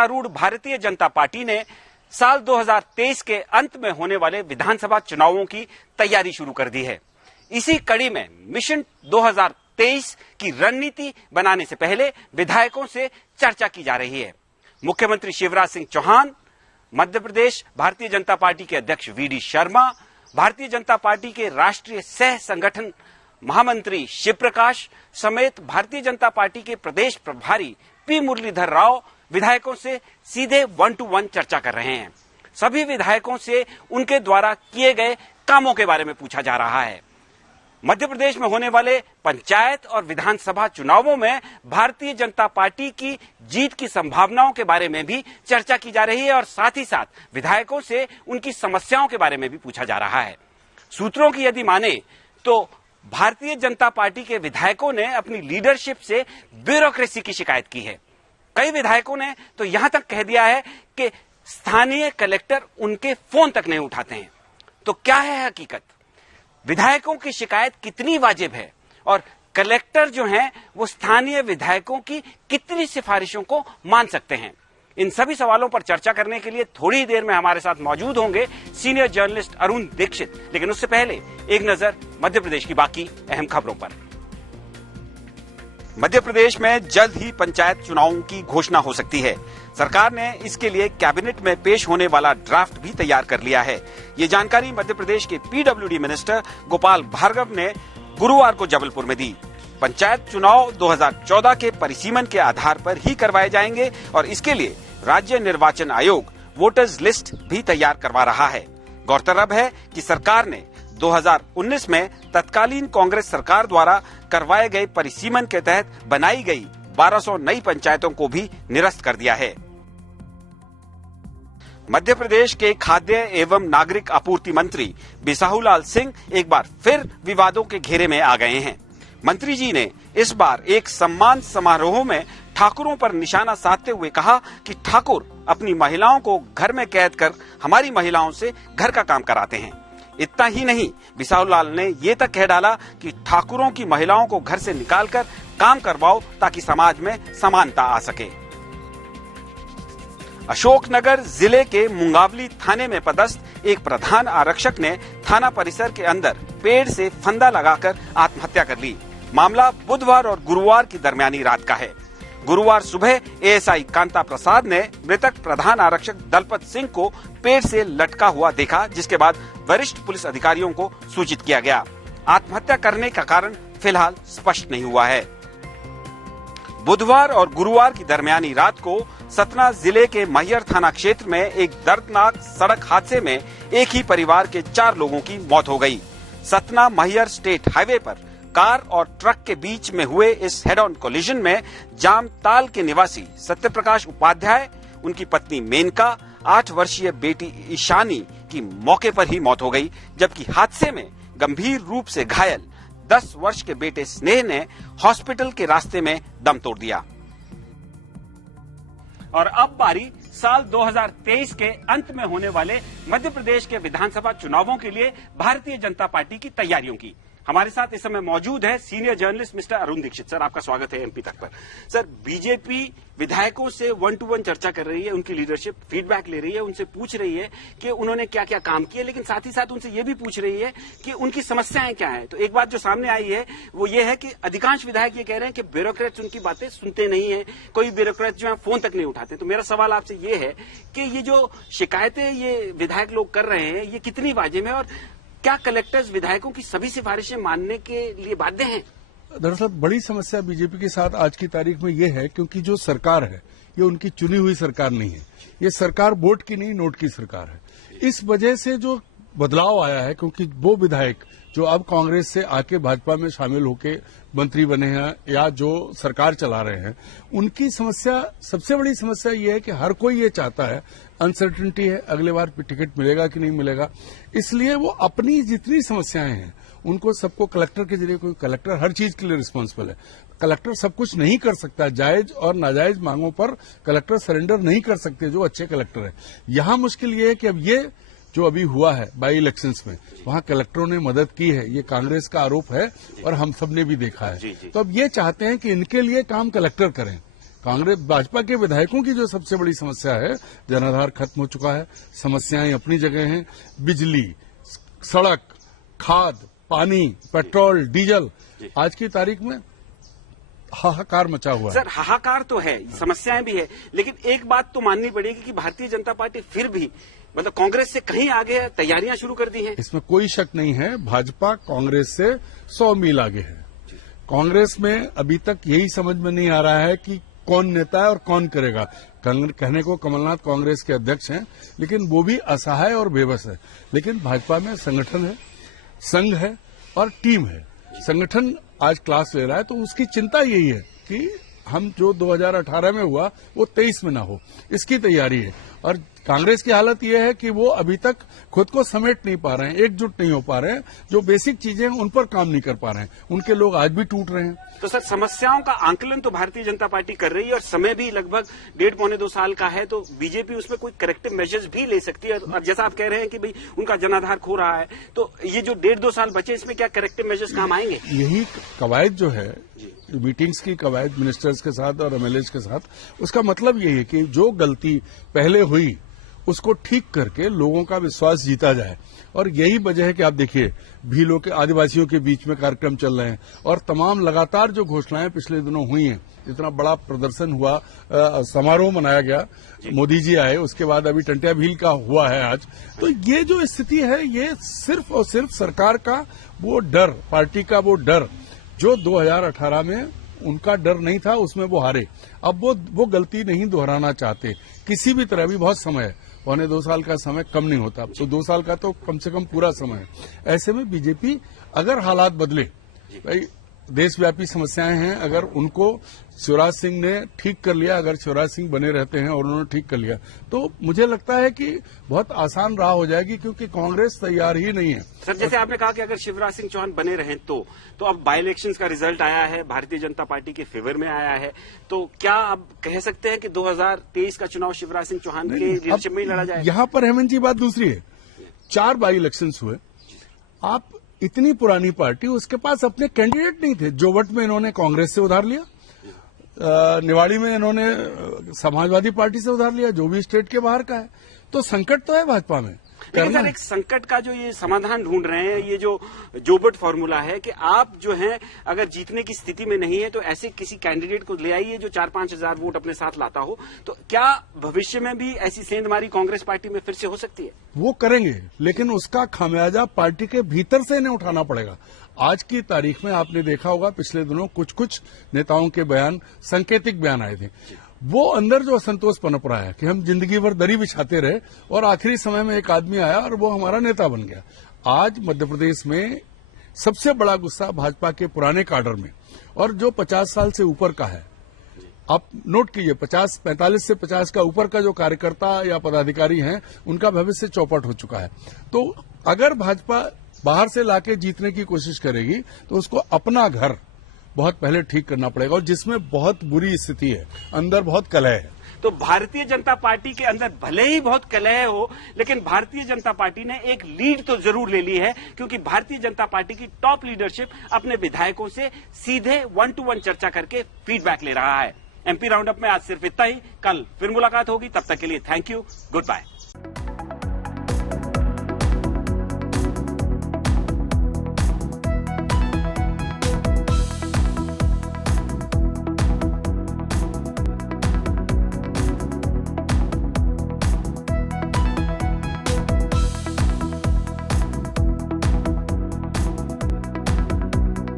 सत्तारूढ़ भारतीय जनता पार्टी ने साल 2023 के अंत में होने वाले विधानसभा चुनावों की तैयारी शुरू कर दी है। इसी कड़ी में मिशन 2023 की रणनीति बनाने से पहले विधायकों से चर्चा की जा रही है। मुख्यमंत्री शिवराज सिंह चौहान, मध्य प्रदेश भारतीय जनता पार्टी के अध्यक्ष वीडी शर्मा, भारतीय जनता पार्टी के राष्ट्रीय सह संगठन महामंत्री शिव प्रकाश समेत भारतीय जनता पार्टी के प्रदेश प्रभारी पी मुरलीधर राव विधायकों से सीधे 1-to-1 चर्चा कर रहे हैं। सभी विधायकों से उनके द्वारा किए गए कामों के बारे में पूछा जा रहा है। मध्य प्रदेश में होने वाले पंचायत और विधानसभा चुनावों में भारतीय जनता पार्टी की जीत की संभावनाओं के बारे में भी चर्चा की जा रही है और साथ ही साथ विधायकों से उनकी समस्याओं के बारे में भी पूछा जा रहा है। सूत्रों की यदि माने तो भारतीय जनता पार्टी के विधायकों ने अपनी लीडरशिप से ब्यूरोक्रेसी की शिकायत की है। कई विधायकों ने तो यहां तक कह दिया है कि स्थानीय कलेक्टर उनके फोन तक नहीं उठाते हैं। तो क्या है हकीकत? विधायकों की शिकायत कितनी वाजिब है और कलेक्टर जो हैं वो स्थानीय विधायकों की कितनी सिफारिशों को मान सकते हैं? इन सभी सवालों पर चर्चा करने के लिए थोड़ी देर में हमारे साथ मौजूद होंगे सीनियर जर्नलिस्ट अरुण दीक्षित। लेकिन उससे पहले एक नजर मध्य प्रदेश की बाकी अहम खबरों पर। मध्य प्रदेश में जल्द ही पंचायत चुनावों की घोषणा हो सकती है। सरकार ने इसके लिए कैबिनेट में पेश होने वाला ड्राफ्ट भी तैयार कर लिया है। ये जानकारी मध्य प्रदेश के पीडब्ल्यूडी मिनिस्टर गोपाल भार्गव ने गुरुवार को जबलपुर में दी। पंचायत चुनाव 2014 के परिसीमन के आधार पर ही करवाए जाएंगे और इसके लिए राज्य निर्वाचन आयोग वोटर्स लिस्ट भी तैयार करवा रहा है। गौरतलब है कि सरकार ने 2019 में तत्कालीन कांग्रेस सरकार द्वारा करवाए गए परिसीमन के तहत बनाई गई 1200 नई पंचायतों को भी निरस्त कर दिया है। मध्य प्रदेश के खाद्य एवं नागरिक आपूर्ति मंत्री बिसाहुलाल सिंह एक बार फिर विवादों के घेरे में आ गए हैं। मंत्री जी ने इस बार एक सम्मान समारोह में ठाकुरों पर निशाना साधते हुए कहा कि ठाकुर अपनी महिलाओं को घर में कैद कर हमारी महिलाओं से घर का काम कराते हैं। इतना ही नहीं, बिसाहुलाल ने ये तक कह डाला कि ठाकुरों की महिलाओं को घर से निकालकर काम करवाओ ताकि समाज में समानता आ सके। अशोकनगर जिले के मुंगावली थाने में पदस्थ एक प्रधान आरक्षक ने थाना परिसर के अंदर पेड़ से फंदा लगाकर आत्महत्या कर ली। मामला बुधवार और गुरुवार की दरमियानी रात का है। गुरुवार सुबह एएसआई कांता प्रसाद ने मृतक प्रधान आरक्षक दलपत सिंह को पेड़ से लटका हुआ देखा, जिसके बाद वरिष्ठ पुलिस अधिकारियों को सूचित किया गया। आत्महत्या करने का कारण फिलहाल स्पष्ट नहीं हुआ है। बुधवार और गुरुवार की दरमियानी रात को सतना जिले के मैहर थाना क्षेत्र में एक दर्दनाक सड़क हादसे में एक ही परिवार के 4 लोगों की मौत हो गई। सतना मैहर स्टेट हाईवे पर कार और ट्रक के बीच में हुए इस हेड ऑन कोलिजन में जामताल के निवासी सत्यप्रकाश उपाध्याय, उनकी पत्नी मेनका, 8 वर्षीय बेटी ईशानी की मौके पर ही मौत हो गई, जबकि हादसे में गंभीर रूप से घायल 10 वर्ष के बेटे स्नेह ने हॉस्पिटल के रास्ते में दम तोड़ दिया। और अब बारी साल 2023 के अंत में होने वाले मध्य प्रदेश के विधानसभा चुनावों के लिए भारतीय जनता पार्टी की तैयारियों की। हमारे साथ इस समय मौजूद है senior journalist mister Arun Dikshit. Sir, आपका स्वागत है एमपी तक पर। सर, बीजेपी विधायकों से 1-to-1 चर्चा कर रही है, उनकी लीडरशिप फीडबैक ले रही है, उनसे पूछ रही है कि उन्होंने क्या क्या काम किया, लेकिन साथ ही साथ उनसे ये भी पूछ रही है कि उनकी समस्याएं क्या है। तो एक बात जो सामने आई है वो ये है कि अधिकांश विधायक ये कह रहे हैं कि ब्यूरोक्रेट्स उनकी बातें सुनते नहीं है, कोई ब्यूरोक्रेट जो है फोन तक नहीं उठाते। तो मेरा सवाल आपसे ये है कि ये जो शिकायतें ये विधायक लोग कर रहे हैं ये कितनी वाजिब है और क्या कलेक्टर्स विधायकों की सभी सिफारिशें मानने के लिए बाध्य हैं? दरअसल बड़ी समस्या बीजेपी के साथ आज की तारीख में ये है क्योंकि जो सरकार है ये उनकी चुनी हुई सरकार नहीं है। ये सरकार वोट की नहीं, नोट की सरकार है। इस वजह से जो बदलाव आया है, क्योंकि वो विधायक जो अब कांग्रेस से आके भाजपा में शामिल होके मंत्री बने हैं या जो सरकार चला रहे हैं, उनकी समस्या, सबसे बड़ी समस्या ये है कि हर कोई ये चाहता है, अनसर्टेनिटी है, अगले बार टिकट मिलेगा कि नहीं मिलेगा। इसलिए वो अपनी जितनी समस्याएं हैं उनको सबको कलेक्टर के जरिए, कोई कलेक्टर हर चीज के लिए रिस्पॉन्सिबल है। कलेक्टर सब कुछ नहीं कर सकता, जायज और नाजायज मांगों पर कलेक्टर सरेंडर नहीं कर सकते जो अच्छे कलेक्टर है। यहां मुश्किल ये है कि अब ये जो अभी हुआ है बाई इलेक्शंस में, वहां कलेक्टरों ने मदद की है, ये कांग्रेस का आरोप है और हम सब ने भी देखा है। तो अब ये चाहते हैं कि इनके लिए काम कलेक्टर करें, कांग्रेस भाजपा के विधायकों की जो सबसे बड़ी समस्या है, जनाधार खत्म हो चुका है, समस्याएं अपनी जगह हैं, बिजली, सड़क, खाद, पानी, पेट्रोल, डीजल, आज की तारीख में हाहाकार मचा हुआ है। सर, हाहाकार तो है, समस्याएं भी है, लेकिन एक बात तो माननी पड़ेगी कि भारतीय जनता पार्टी फिर भी मतलब कांग्रेस से कहीं आगे है, तैयारियां शुरू कर दी हैं। इसमें कोई शक नहीं है, भाजपा कांग्रेस से 100 मील आगे है। कांग्रेस में अभी तक यही समझ में नहीं आ रहा है कि कौन नेता है और कौन करेगा। कहने को कमलनाथ कांग्रेस के अध्यक्ष हैं, लेकिन वो भी असहाय और बेबस है। लेकिन भाजपा में संगठन है, संघ है और टीम है। संगठन आज क्लास ले रहा है, तो उसकी चिंता यही है कि हम जो 2018 में हुआ वो 23 में ना हो, इसकी तैयारी है। और कांग्रेस की हालत यह है कि वो अभी तक खुद को समेट नहीं पा रहे हैं, एकजुट नहीं हो पा रहे हैं, जो बेसिक चीजें हैं उन पर काम नहीं कर पा रहे हैं, उनके लोग आज भी टूट रहे हैं। तो सर, समस्याओं का आंकलन तो भारतीय जनता पार्टी कर रही है और समय भी लगभग 1.5-2 साल का है, तो बीजेपी उसमें कोई करेक्टिव मेजर्स भी ले सकती है। और जैसा आप कह रहे हैं कि भाई उनका जनाधार खो रहा है, तो ये जो 1.5-2 साल बचे, इसमें क्या करेक्टिव मेजर्स काम आएंगे? यही कवायद जो है, मीटिंग्स की कवायद मिनिस्टर्स के साथ और एमएलए के साथ, उसका मतलब यही है कि जो गलती पहले हुई उसको ठीक करके लोगों का विश्वास जीता जाए। और यही वजह है कि आप देखिए, भीलों के आदिवासियों के बीच में कार्यक्रम चल रहे हैं और तमाम लगातार जो घोषणाएं पिछले दिनों हुई हैं, इतना बड़ा प्रदर्शन हुआ, समारोह मनाया गया, मोदी जी आए, उसके बाद अभी टंटिया भील का हुआ है आज। तो ये जो स्थिति है, ये सिर्फ और सिर्फ सरकार का वो डर, पार्टी का वो डर जो 2018 में उनका डर नहीं था, उसमें वो हारे। अब वो गलती नहीं दोहराना चाहते किसी भी तरह। भी बहुत समय है, 1.25-2 साल का समय कम नहीं होता, तो 2 साल का तो कम से कम पूरा समय है। ऐसे में बीजेपी अगर हालात बदले, भाई देशव्यापी समस्याएं हैं, अगर उनको शिवराज सिंह ने ठीक कर लिया, अगर शिवराज सिंह बने रहते हैं और उन्होंने ठीक कर लिया, तो मुझे लगता है कि बहुत आसान राह हो जाएगी, क्योंकि कांग्रेस तैयार ही नहीं है। सर, जैसे आपने कहा कि अगर शिवराज सिंह चौहान बने रहें तो अब बाई इलेक्शंस का रिजल्ट आया है, भारतीय जनता पार्टी के फेवर में आया है, तो क्या आप कह सकते हैं कि 2023 का चुनाव शिवराज सिंह चौहान के लीडरशिप में ही लड़ा जाएगा? यहाँ पर हेमंत जी बात दूसरी है, 4 बाई इलेक्शंस हुए, आप इतनी पुरानी पार्टी, उसके पास अपने कैंडिडेट नहीं थे। जोवट में इन्होंने कांग्रेस से उधार लिया, निवाड़ी में इन्होंने समाजवादी पार्टी से उधार लिया, जो भी स्टेट के बाहर का है। तो संकट तो है भाजपा में। लेकिन सर, एक संकट का जो ये समाधान ढूंढ रहे हैं, ये जो जोबट फॉर्मूला है कि आप जो है अगर जीतने की स्थिति में नहीं है तो ऐसे किसी कैंडिडेट को ले आइए जो 4-5 हजार वोट अपने साथ लाता हो। तो क्या भविष्य में भी ऐसी सेंधमारी कांग्रेस पार्टी में फिर से हो सकती है? वो करेंगे, लेकिन उसका खामियाजा पार्टी के भीतर से इन्हें उठाना पड़ेगा। आज की तारीख में आपने देखा होगा, पिछले दिनों कुछ नेताओं के बयान, सांकेतिक बयान आए थे। वो अंदर जो असंतोष पनप रहा है कि हम जिंदगी भर दरी बिछाते रहे और आखिरी समय में एक आदमी आया और वो हमारा नेता बन गया। आज मध्य प्रदेश में सबसे बड़ा गुस्सा भाजपा के पुराने काडर में, और जो 50 साल से ऊपर का है। आप नोट कीजिए, 45 से 50 का ऊपर का जो कार्यकर्ता या पदाधिकारी हैं, उनका भविष्य चौपट हो चुका है। तो अगर भाजपा बाहर से लाके जीतने की कोशिश करेगी तो उसको अपना घर बहुत पहले ठीक करना पड़ेगा, और जिसमें बहुत बुरी स्थिति है, अंदर बहुत कलह है। तो भारतीय जनता पार्टी के अंदर भले ही बहुत कलह हो, लेकिन भारतीय जनता पार्टी ने एक लीड तो जरूर ले ली है, क्योंकि भारतीय जनता पार्टी की टॉप लीडरशिप अपने विधायकों से सीधे 1-to-1 चर्चा करके फीडबैक ले रहा है। एमपी राउंड अप में आज सिर्फ इतना ही। कल फिर मुलाकात होगी, तब तक के लिए थैंक यू, गुड बाय।